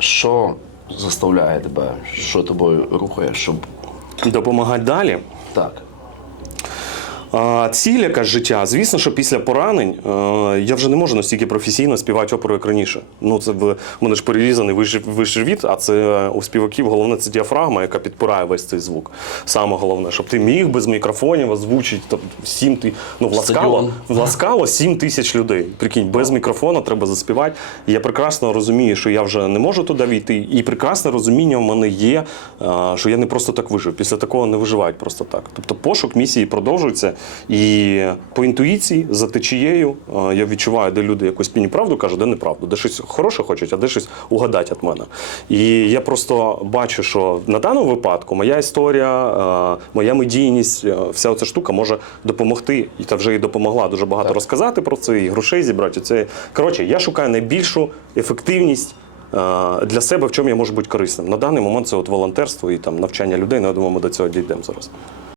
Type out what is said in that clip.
Що заставляє тебе, що тобою рухає, щоб Допомагати далі. так. А, ціль якась життя, звісно, що після поранень е, я вже не можу настільки професійно співати оперу, як раніше. Ну, це в мене ж перерізаний вищий живіт, а це у співаків головне це діафрагма, яка підпирає весь цей звук. Саме головне, щоб ти міг без мікрофонів озвучити там, сім ти. Ну, в Ласкало, Стадіон. в Ласкало 7 тисяч людей. Прикинь, без мікрофона треба заспівати. Я прекрасно розумію, що я вже не можу туди війти. І прекрасне розуміння в мене є, е, що я не просто так вижив. Після такого не виживають просто так. Тобто пошук місії продовжується. І по інтуїції, за течією, е, я відчуваю, де люди якусь мені правду кажуть, де неправду, де щось хороше хочуть, а де щось угадать від мене. І я просто бачу, що на даному випадку моя історія, е, моя медійність, е, вся ця штука може допомогти, і та вже і допомогла дуже багато розказати про це, і грошей зібрати. Це коротше, я шукаю найбільшу ефективність. Для себе в чому я можу бути корисним на даний момент це от волонтерство і там навчання людей. Ну, я думаю, ми до цього дійдемо зараз.